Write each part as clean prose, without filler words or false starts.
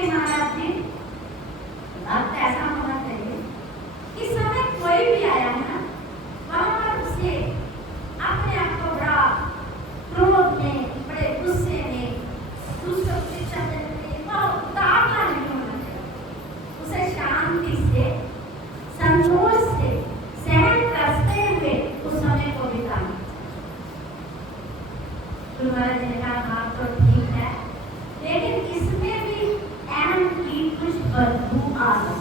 चाहिए महाराज जी? भक्त ऐसा होना चाहिए कि समय कोई भी आया है ना, वहां पर उसे अपने आप को बड़ा क्रोध में, बड़े गुस्से में, दूसरों की शिक्षा देने में बहुत उतावला नहीं होना चाहिए। उसे शांति से, संतोष से, सहन करते हुए उस समय को बिताना। गुरु महाराज ने कहा बात तो ठीक है, लेकिन इसमें भी अहम की कुछ बदबू आ गई।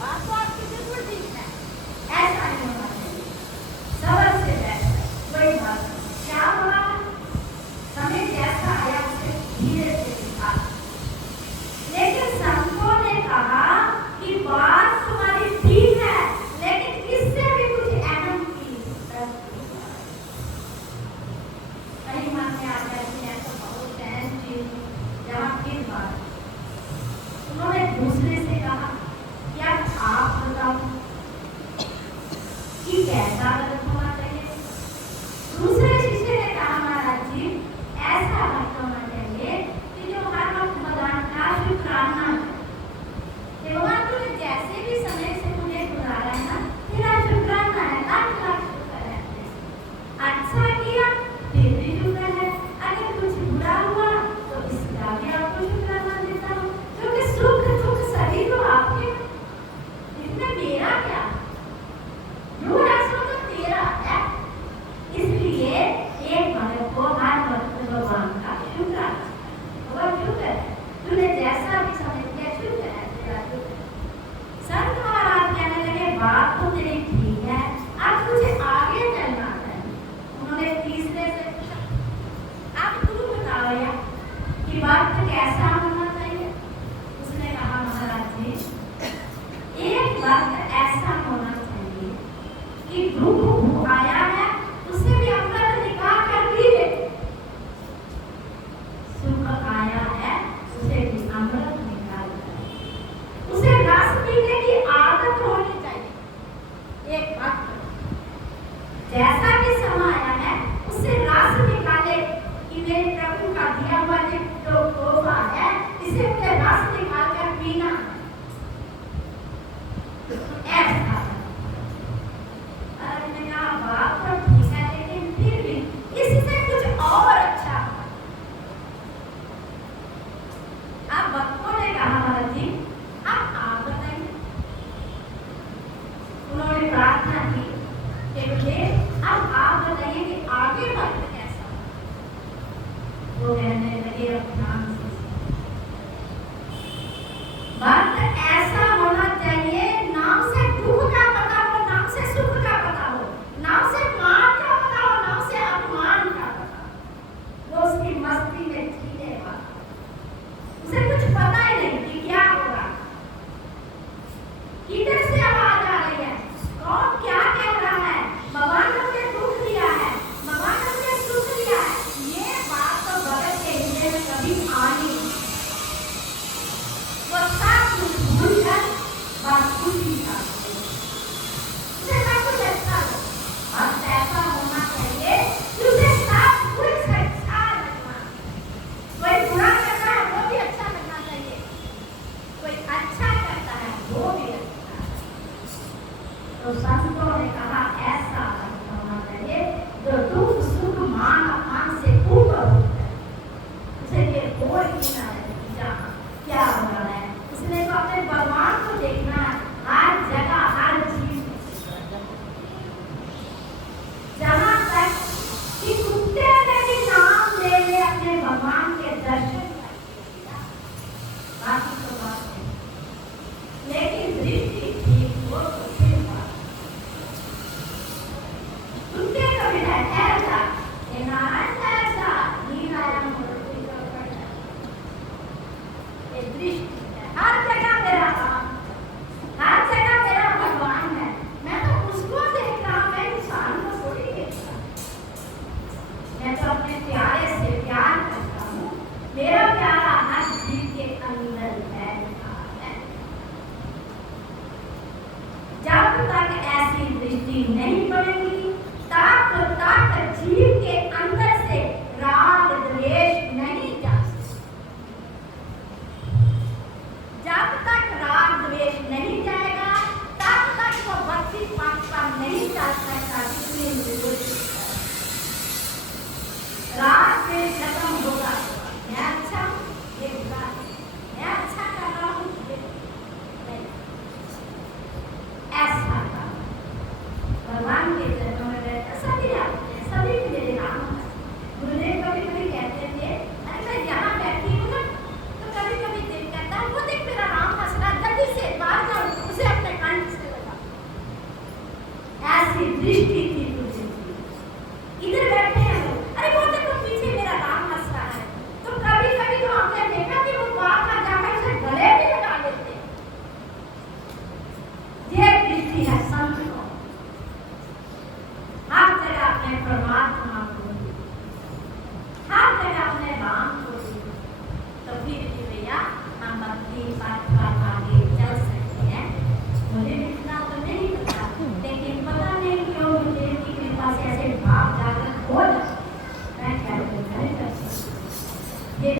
बात तो आपकी बिल्कुल ठीक है, ऐसा नहीं होना चाहिए। सबर से बैठ वही बात क्या हुआ, समय जैसा आया उसे धीरे से दिखा। लेकिन संतों ने कहा कि बात तुम्हारी ठीक है, लेकिन इससे भी कुछ अहम की कहीं मन में आ जाती है तो बहुत अहम चीज जहाँ फिर बात। उन्होंने दूसरे से कहा क्या आप बताओ कि कैसा व्रत होना चाहिए? दूसरे शिष्य ने कहा महाराज जी ऐसा व्रत होना चाहिए कि जो हर वक्त भगवान का शुक्राना करे। भगवान तूने जैसे भी समय से मुझे गुजारा है ना, तेरा शुक्राना है, लाख लाख शुक्र है। अच्छा किया फिर भी शुक्र है, अगर कुछ बुरा हुआ तो इसका भी आपको शुक्राना देता हूँ, क्योंकि सुख दुख सभी तो आपके, इसमें मेरा क्या? जो है सो तो तेरा है। इसलिए एक भक्त को हर वक्त भगवान का शुक्राना करना। वो शुक्र है, तूने जैसा भी समझ लिया शुक्र है, तेरा शुक्र है। संत महाराज कहने लगे बात तो तेरी ठीक है, अब तुझे आगे चलना है। उन्होंने तीसरे से पूछा अब तू बताओ यार कि वक्त कैसा होना चाहिए? उसने कहा महाराज जी एक वक्त ऐसा होना चाहिए कि दुख आया है उसे भी अमृत निकाल कर पी ले, सुख आया है उसे भी अमृत निकाल कर, उसे रस पीने की आदत होनी चाहिए। एक वक्त जैसा भी समय आया है उससे रस निकाले कि मेरे प्रभु का दिया हुआ जो तोहफा है इसे मुझे रस निकाल कर पीना ऐसा। अरे मैंने कहा बात तो ठीक है, लेकिन फिर भी इससे कुछ और अच्छा। अब भक्तों ने कहा महाराज जी अब आप बताइए। उन्होंने प्रार्थना की कि मुझे अब आप बताइए कि आगे वक्त कैसा। वो कहने लगे ध्यान से वक्त ऐसा होना चाहिए नाम से दुख का पता हो, नाम से सुख का पता हो, नाम से मान का पता हो, नाम से अपमान का पता हो। वो उसकी मस्ती में जीने वाला, उसे कुछ पता ही नहीं कि क्या हो रहा, किधर से आवाज आ रही है, कौन क्या कह रहा है, भगवान ने मुझे दुख दिया है, भगवान ने मुझे सुख दिया है, ये बात तो भगत के हृदय में कभी आ नहीं। वो सब कुछ भूल कर बस खुशी था, उसे सब कुछ अच्छा लगा। बस ऐसा होना चाहिए कि उसे सब कुछ अच्छा लगना। कोई बुरा करता है वो भी अच्छा लगना चाहिए, कोई अच्छा करता है वो भी अच्छा। तो संतों ने कहा ऐसा होना चाहिए जो दुख सुख मान अपमान से ऊपर हो जाए, उसे ये कोई ना जहाँ क्या हो रहा है, उसने तो अपने भगवान को देखना है हर जगह हर चीज में। जहाँ तक कि कुत्ते ने भी नाम ले ले अपने भगवान के दर्शन किया, बाकी तो बात नहीं, लेकिन दृष्टि ठीक हो तो फिर बात। कुत्ते को भी ऐसा ये नारायण ऐसा नीरायण हो, ये दृष्टि